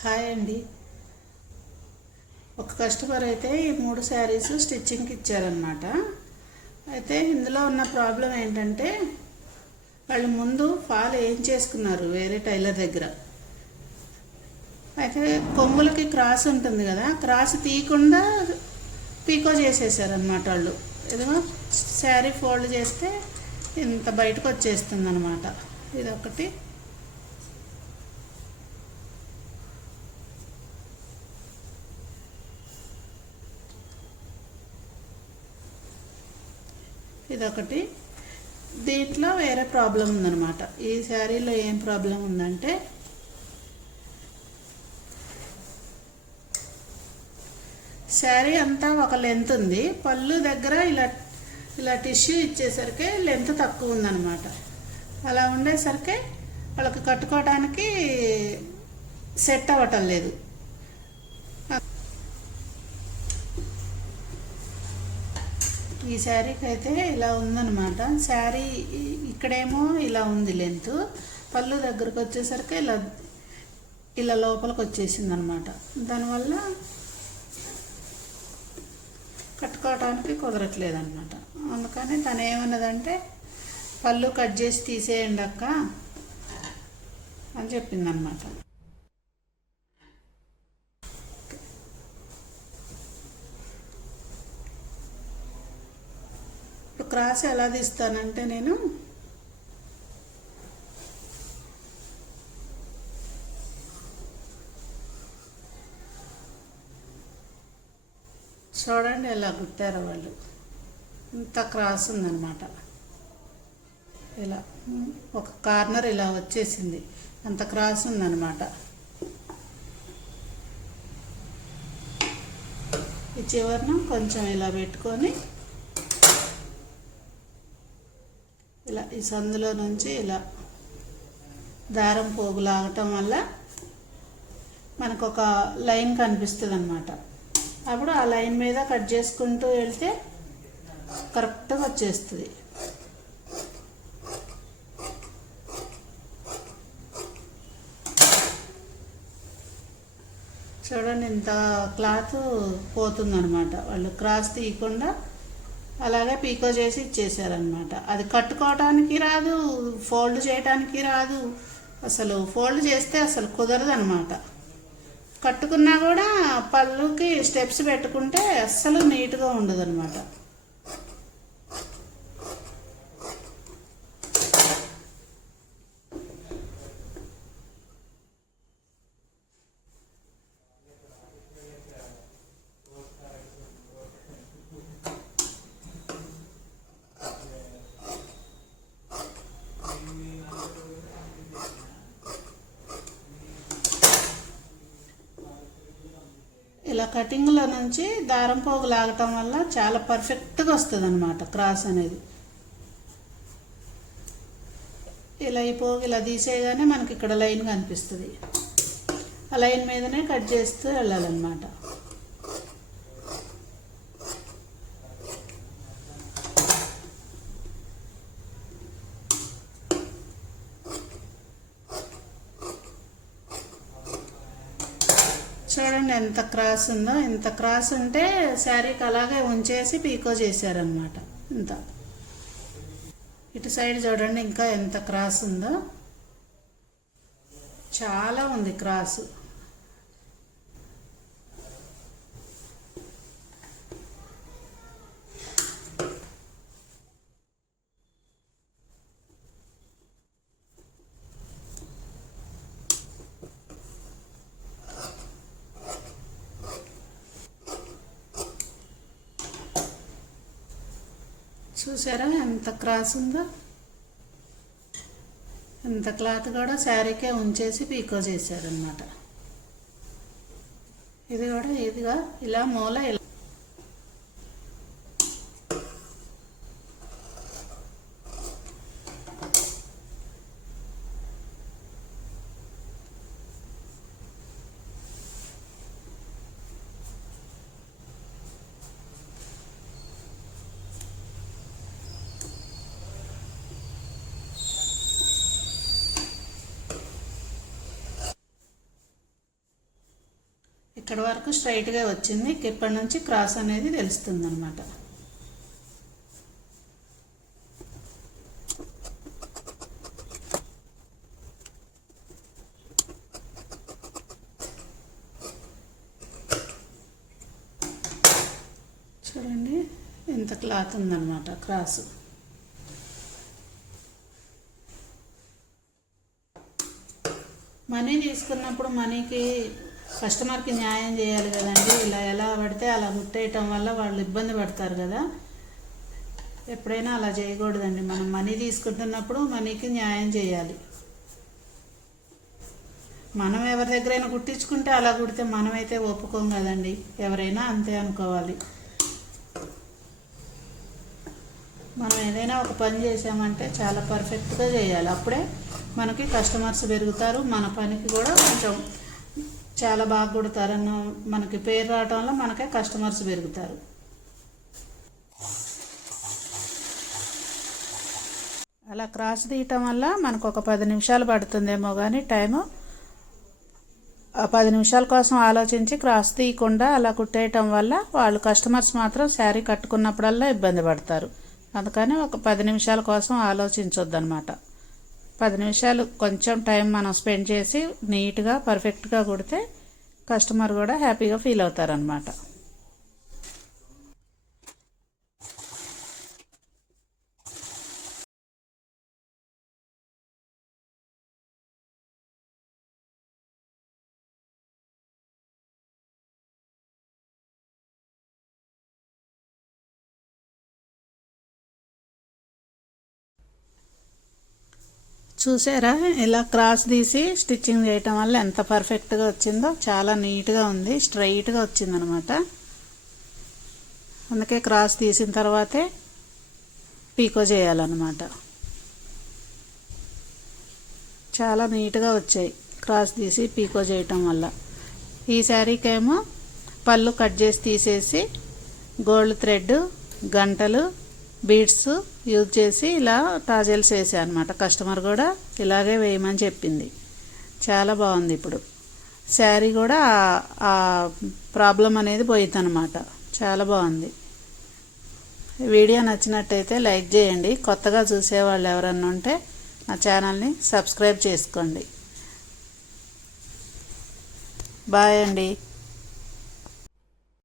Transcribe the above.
Hi అండి. ఒక customer అయితే ఈ 3 శారీస్ స్టిచ్చింగ్కి ఇచ్చారనమాట. అయితే ఇందులో ఉన్న ప్రాబ్లం ఏంటంటే వాళ్ళు ముందు ఫాల్ ఏం చేసుకున్నారు వేరే టైలర్ దగ్గర. అయితే కొంగులకి క్రాస్ ఉంటుంది కదా, క్రాస్ తీయకుండా పీకో చేసేసారనమాట వాళ్ళు. ఏదో శారీ ఫోల్డ్ చేస్తే ఇంత బయటకు వచ్చేస్తుంది అనమాట. ఇదొకటి. ఇదొకటి. దీంట్లో వేరే ప్రాబ్లం ఉందన్నమాట. ఈ శారీలో ఏం ప్రాబ్లం ఉందంటే శారీ అంతా ఒక లెంత్ ఉంది, పళ్ళు దగ్గర ఇలా ఇలా టిష్యూ ఇచ్చేసరికి లెంత్ తక్కువ ఉందన్నమాట. అలా ఉండేసరికి వాళ్ళకి కట్టుకోవడానికి సెట్ అవ్వటం లేదు. ఈ శారీకి అయితే ఇలా ఉందన్నమాట. శారీ ఇక్కడేమో ఇలా ఉంది లెంత్, పళ్ళు దగ్గరకు వచ్చేసరికి ఇలా ఇలా లోపలికి వచ్చేసింది అనమాట. దానివల్ల కట్టుకోవడానికి కుదరట్లేదు అనమాట. అందుకని తను ఏమన్నదంటే పళ్ళు కట్ చేసి తీసేయండి అక్క అని చెప్పిందనమాట. ఇప్పుడు క్రాస్ ఎలా తీస్తానంటే నేను చూడండి ఎలా కుట్టారో వాళ్ళు. ఇంత క్రాస్ ఉందన్నమాట. ఇలా ఒక కార్నర్ ఇలా వచ్చేసింది, అంత క్రాస్ ఉందన్నమాట. ఈ చివరన కొంచెం ఇలా పెట్టుకొని ఇలా ఈ సందులో నుంచి ఇలా దారం పోగు లాగటం వల్ల మనకు ఒక లైన్ కనిపిస్తుంది అన్నమాట. అప్పుడు ఆ లైన్ మీద కట్ చేసుకుంటూ వెళ్తే కరెక్ట్గా వచ్చేస్తుంది. చూడండి ఇంత క్లాత్ పోతుందన్నమాట. వాళ్ళు క్రాస్ తీయకుండా అలాగే పీకో చేసి ఇచ్చేసారనమాట. అది కట్టుకోవటానికి రాదు, ఫోల్డ్ చేయడానికి రాదు. అసలు ఫోల్డ్ చేస్తే అసలు కుదరదు అనమాట. కట్టుకున్నా కూడా పళ్ళుకి స్టెప్స్ పెట్టుకుంటే అస్సలు నీట్గా ఉండదు అనమాట. ఇలా కటింగ్లో నుంచి దారం పోగు లాగటం వల్ల చాలా పర్ఫెక్ట్గా వస్తుంది అనమాట క్రాస్ అనేది. ఇలా ఈ పోగు ఇలా తీసేయగానే మనకి ఇక్కడ లైన్ కనిపిస్తుంది. ఆ లైన్ మీదనే కట్ చేస్తూ వెళ్ళాలన్నమాట. చూడండి ఎంత క్రాస్ ఉందో. ఇంత క్రాస్ ఉంటే శారీకి అలాగే ఉంచేసి పీకో చేశారనమాట. ఇంత ఇటు సైడ్ చూడండి ఇంకా ఎంత క్రాస్ ఉందో. చాలా ఉంది క్రాసు. చూసారా ఎంత క్రాస్ ఉందో. ఇంత క్లాత్ కూడా శారీకే ఉంచేసి పీకో చేశారనమాట. ఇది కూడా ఇదిగా ఇలా మూల ఇలా ఇక్కడ వరకు స్ట్రైట్గా వచ్చింది. ఇప్పటి నుంచి క్రాస్ అనేది తెలుస్తుంది అనమాట. చూడండి ఎంత క్లాత్ ఉందన్నమాట క్రాస్. మనీ తీసుకున్నప్పుడు మనీకి కస్టమర్కి న్యాయం చేయాలి కదండి. ఇలా ఎలా పడితే అలా కుట్టేయటం వల్ల వాళ్ళు ఇబ్బంది పడతారు కదా. ఎప్పుడైనా అలా చేయకూడదండి. మనం మనీ తీసుకుంటున్నప్పుడు మనీకి న్యాయం చేయాలి. మనం ఎవరి దగ్గరైనా కుట్టించుకుంటే అలా కుడితే మనమైతే ఒప్పుకోం కదండి. ఎవరైనా అంతే అనుకోవాలి. మనం ఏదైనా ఒక పని చేసామంటే చాలా పర్ఫెక్ట్గా చేయాలి. అప్పుడే మనకి కస్టమర్స్ పెరుగుతారు. మన పనికి కూడా కొంచెం చాలా బాగా కుడతారన్న మనకి పేరు రావటం వల్ల మనకే కస్టమర్స్ పెరుగుతారు. అలా క్రాస్ తీయటం వల్ల మనకు ఒక 10 నిమిషాలు పడుతుందేమో కానీ టైము. ఆ 10 నిమిషాల కోసం ఆలోచించి క్రాస్ తీయకుండా అలా కుట్టేయటం వల్ల వాళ్ళు కస్టమర్స్ మాత్రం శారీ కట్టుకున్నప్పుడల్లా ఇబ్బంది పడతారు. అందుకని ఒక 10 నిమిషాల కోసం ఆలోచించొద్దన్నమాట. 10 నిమిషాలు కొంచెం టైం మనం స్పెండ్ చేసి నీట్గా పర్ఫెక్ట్గా కుడితే కస్టమర్ కూడా హ్యాపీగా ఫీల్ అవుతారనమాట. చూసారా ఇలా క్రాస్ తీసి స్టిచ్చింగ్ చేయటం వల్ల ఎంత పర్ఫెక్ట్గా వచ్చిందో. చాలా నీట్గా ఉంది, స్ట్రైట్గా వచ్చిందనమాట. అందుకే క్రాస్ తీసిన తర్వాతే పీకో చేయాలన్నమాట. చాలా నీట్గా వచ్చాయి క్రాస్ తీసి పీకో చేయటం వల్ల. ఈ శారీకేమో పళ్ళు కట్ చేసి తీసేసి గోల్డ్ థ్రెడ్, గంటలు, బీడ్స్ యూజ్ చేసి ఇలా టాజల్స్ వేసాను అనమాట. కస్టమర్ కూడా ఇలాగే వేయమని చెప్పింది. చాలా బాగుంది. ఇప్పుడు శారీ కూడా ఆ ప్రాబ్లం అనేది పోయిందనమాట. చాలా బాగుంది. వీడియో నచ్చినట్టయితే లైక్ చేయండి. కొత్తగా చూసేవాళ్ళు ఎవరన్నా ఉంటే నా ఛానల్ని సబ్స్క్రైబ్ చేసుకోండి. బాయ్ అండి.